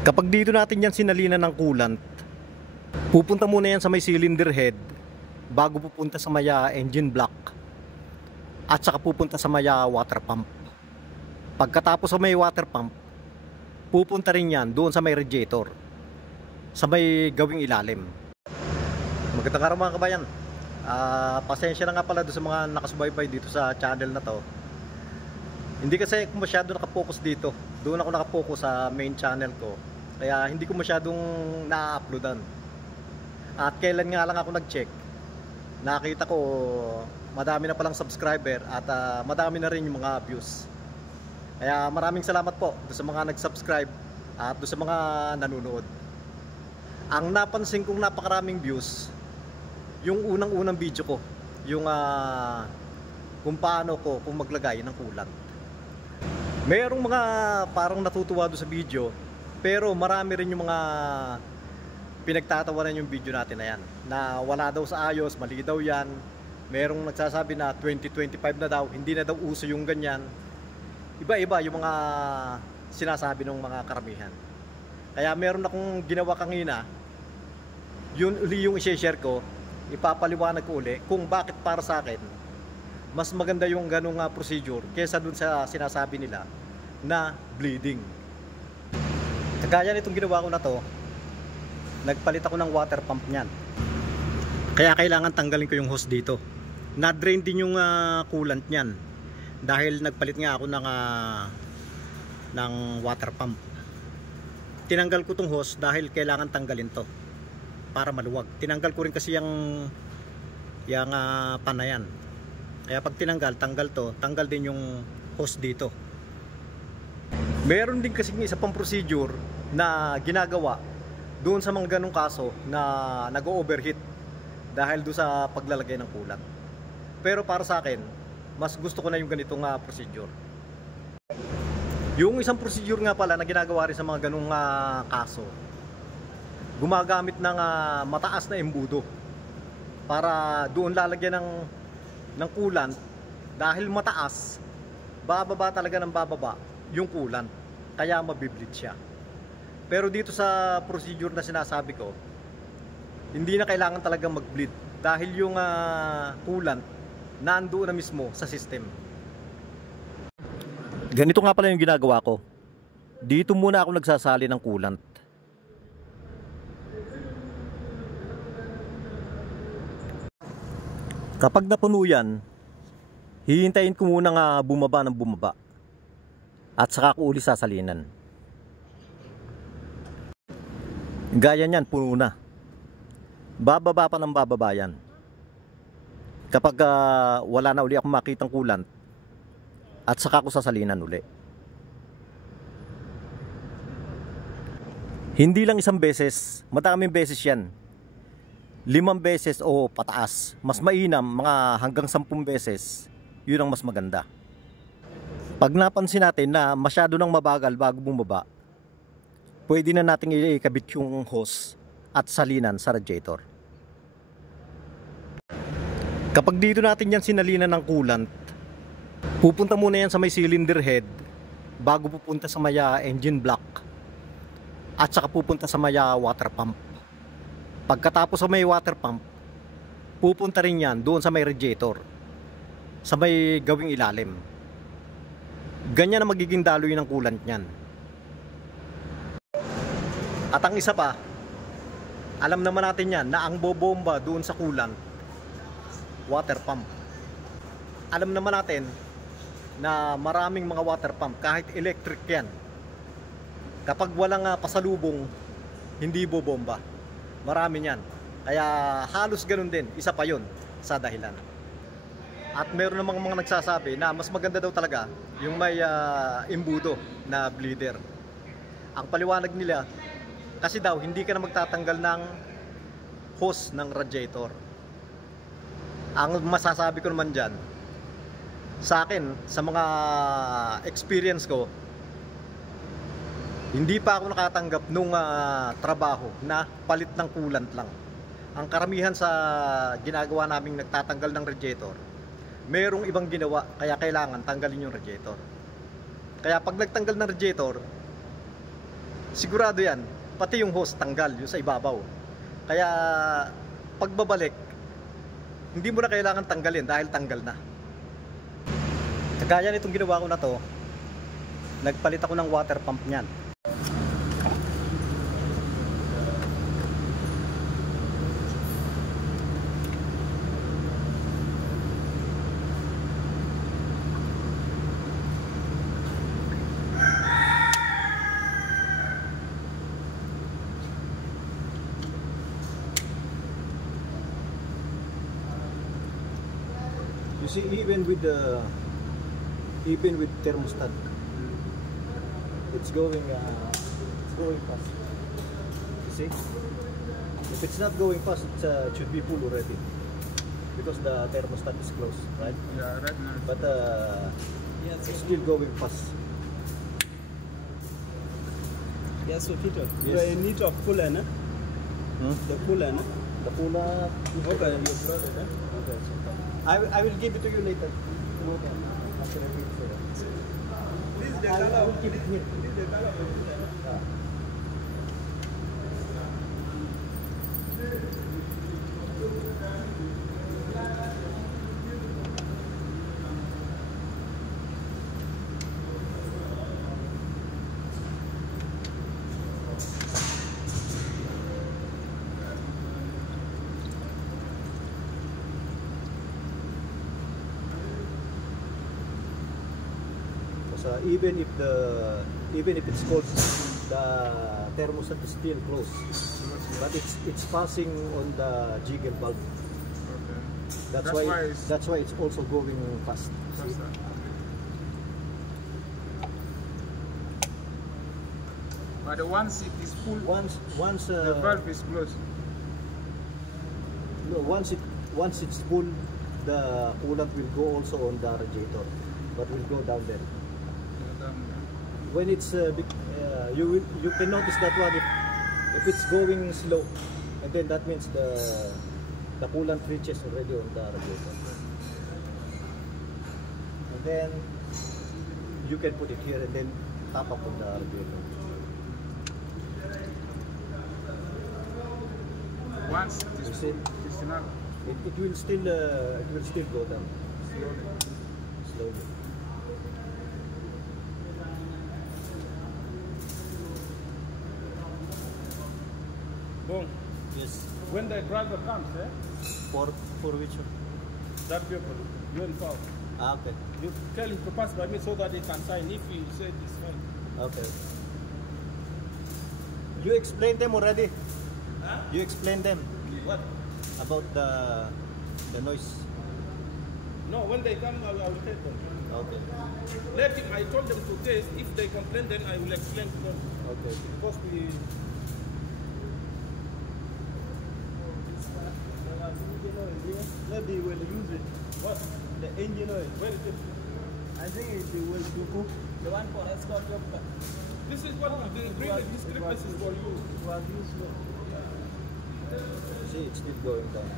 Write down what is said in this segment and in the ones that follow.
Kapag dito natin yan sinalinan ng coolant, pupunta muna yan sa may cylinder head bago pupunta sa may engine block at saka pupunta sa may water pump. Pagkatapos sa may water pump, pupunta rin yan doon sa may radiator, sa may gawing ilalim. Magandang araw mga kabayan. Pasensya na nga pala doon sa mga nakasubaybay dito sa channel na to. Hindi kasi ako masyado nakapokus dito. Doon ako nakapokus sa main channel ko. Kaya hindi ko masyadong na-uploadan. At kailan nga lang ako nag-check, nakita ko madami na palang subscriber at madami na rin yung mga views. Kaya maraming salamat po doon sa mga nag-subscribe at doon sa mga nanonood. Ang napansin kong napakaraming views, yung unang-unang video ko, yung kung paano ko maglagay ng coolant. Merong mga parang natutuwa doon sa video, pero marami rin yung mga pinagtatawanan yung video natin na yan, na wala daw sa ayos, mali daw yan. Merong nagsasabi na 2025 na daw, hindi na daw uso yung ganyan. Iba-iba yung mga sinasabi ng mga karamihan. Kaya meron akong ginawa kanina, yun uli yung i-share ko, ipapaliwanag ko uli kung bakit para sa akin mas maganda yung ganung procedure kesa dun sa sinasabi nila na bleeding. Kagaya nitong ginawa ko na to, nagpalit ako ng water pump niyan. Kaya kailangan tanggalin ko yung hose dito. Na-drain din yung coolant niyan dahil nagpalit nga ako ng water pump. Tinanggal ko tong hose dahil kailangan tanggalin to para maluwag. Tinanggal ko rin kasi yung pan na yan. Kaya pag tanggal to, tanggal din yung hose dito. Meron din kasi isa pang procedure na ginagawa doon sa mga ganong kaso na nag-overheat dahil doon sa paglalagay ng coolant. Pero para sa akin, mas gusto ko na yung ganitong procedure. Yung isang procedure nga pala na ginagawa rin sa mga ganong kaso, gumagamit ng mataas na embudo para doon lalagyan ng coolant. Dahil mataas, bababa talaga ng bababa yung coolant, kaya mabibleed siya. Pero dito sa procedure na sinasabi ko, hindi na kailangan talaga mag-bleed dahil yung coolant nandoon na mismo sa system. Ganito nga pala yung ginagawa ko. Dito muna ako nagsasali ng coolant. Kapag napuno yan, hihintayin ko muna nga bumaba ng bumaba at saka ko uli sasalinan. Gaya niyan, puno na. Bababa pa ng bababa yan. Kapag wala na uli akong makitang coolant, at saka ko sasalinan uli. Hindi lang isang beses, madaming beses yan. 5 beses o pataas. Mas mainam, mga hanggang 10 beses. Yun ang mas maganda. Pag napansin natin na masyado nang mabagal bago bumaba, pwede na nating ikabit yung hose at salinan sa radiator. Kapag dito natin yan sinalinan ng coolant, pupunta muna yan sa may cylinder head bago pupunta sa may engine block at saka pupunta sa may water pump. Pagkatapos sa may water pump, pupunta rin yan doon sa may radiator, sa may gawing ilalim. Ganyan ang magiging daloy ng coolant niyan. At ang isa pa, alam naman natin yan na ang bobomba doon sa coolant, water pump. Alam naman natin na maraming mga water pump, kahit electric yan, kapag walang pasalubong, hindi bobomba. Marami yan. Kaya halos ganun din, isa pa yun sa dahilan. At meron namang mga nagsasabi na mas maganda daw talaga yung may embudo na bleeder. Ang paliwanag nila, kasi daw hindi ka na magtatanggal ng hose ng radiator. Ang masasabi ko naman dyan, sa akin, sa mga experience ko, hindi pa ako nakatanggap nung trabaho na palit ng coolant lang. Ang karamihan sa ginagawa naming nagtatanggal ng radiator, merong ibang ginawa, kaya kailangan tanggalin yung radiator. Kaya pag nagtanggal ng radiator, sigurado yan. Pati yung hose tanggal, yung sa ibabaw. Kaya pagbabalik, hindi mo na kailangan tanggalin dahil tanggal na. Kagaya nitong ginawa ko na to, nagpalit ako ng water pump niyan. You see, even with thermostat, it's going fast. You see, if it's not going fast, it should be full already because the thermostat is closed, right? Yeah, right now. But Yes, it's still going fast. yes, so Peter, you Yes. are in need of cooler, no? The cooler, no? The cooler. Okay, you brought it, huh? Okay. I will give it to you later. After I finish it. This is the I color will keep it here. This is the color of the cooler, no? So even if it's cold, the thermostat is still closed, but it's passing on the jiggle bulb. Okay. That's why it's also going fast. Faster. But once it is full, Once the valve is closed. no, once it's full, the coolant will go also on the radiator, but will go down there. When it's you can notice that one if it's going slow, and then that means the coolant reaches already on the radiator, and then you can put it here and then tap up on the radiator. Once it You is see? full, it's enough. It will still go down slowly. Boom. Yes. When the driver comes, For which one? that people, you inform. Okay. You tell him to pass by me so that he can sign if he said it's fine. Okay. You explained them already. Huh? You explained them What? about the noise. No, when they come, I will tell them. Okay. Let him, I told them to test. If they complain, then I will explain to them. Okay. Because we... Maybe we'll use it. What? The engine oil. Where is it? I think it will cook. The one for escort. This is what we bring the discrepancies for you. It was useful. See, it's still going down.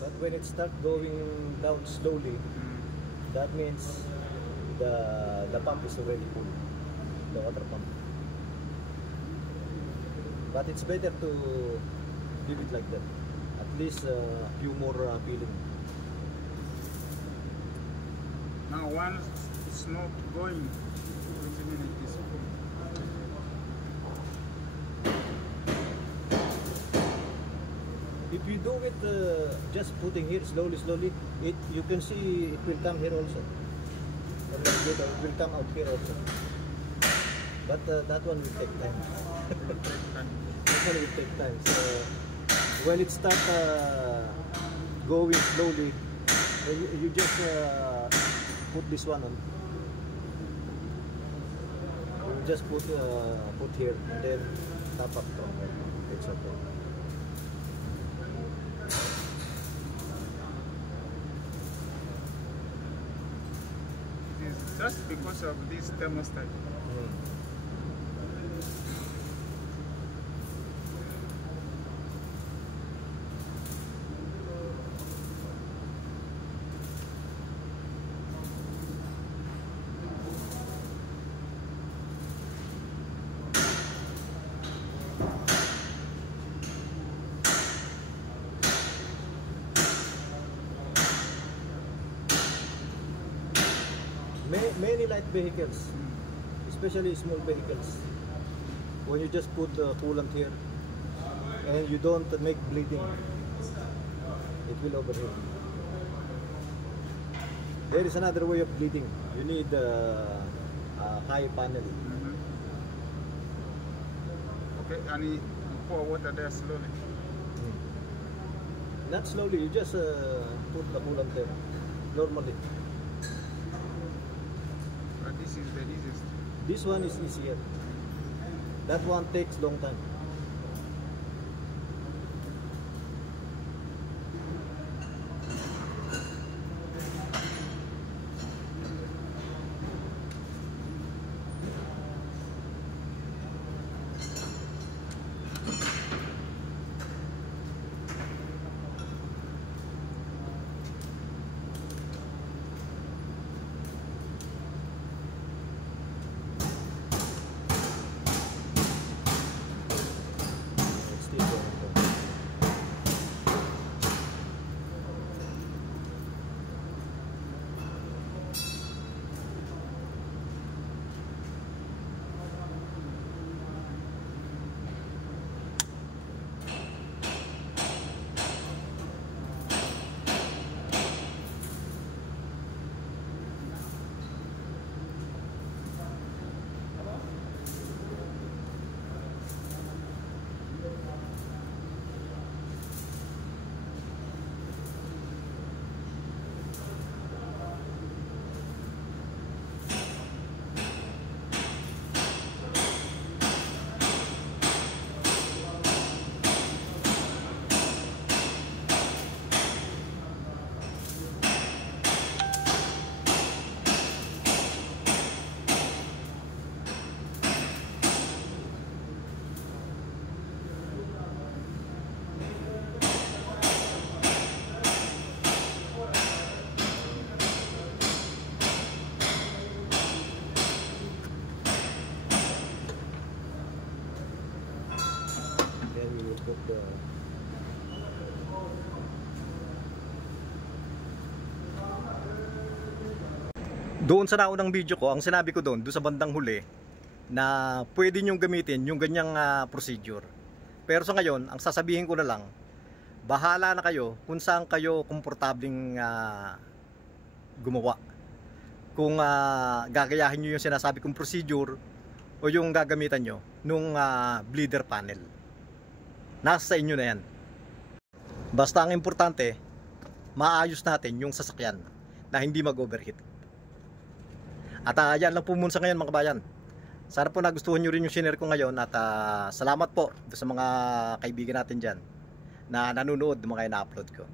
But when it starts going down slowly, that means the pump is already full, the water pump. But it's better to leave it like that. At least a few more filling. Now once it's not going, which means it is full. If you do it just putting here slowly, you can see it will come here also. It will come out here also. But that one will take time. That one will take time. So when it starts going slowly, you just put this one on. You just put here and then tap up. It's okay. It is just because of this thermostat. many light vehicles, especially small vehicles. When you just put the coolant here and you don't make bleeding, it will overheat. There is another way of bleeding. You need a high panel. Okay, and you pour water there slowly. Not slowly, you just put the coolant there normally. But this is the easiest. This one is easier. That one takes long time. Then we will put the doon sa naunang video ko, ang sinabi ko doon sa bandang huli na pwede nyong gamitin yung ganyang procedure. Pero sa ngayon, ang sasabihin ko na lang, bahala na kayo kung saan kayo komportabling gumawa. Kung gagayahin nyo yung sinasabi kong procedure o yung gagamitan nyo nung bleeder panel. Nasa sa inyo na yan. Basta ang importante, maayos natin yung sasakyan na hindi mag-overheat. At yan lang po muna sa ngayon mga kabayan. Sana po nagustuhan nyo rin yung share ko ngayon. At salamat po sa mga kaibigan natin dyan na nanonood ng mga ina-upload ko.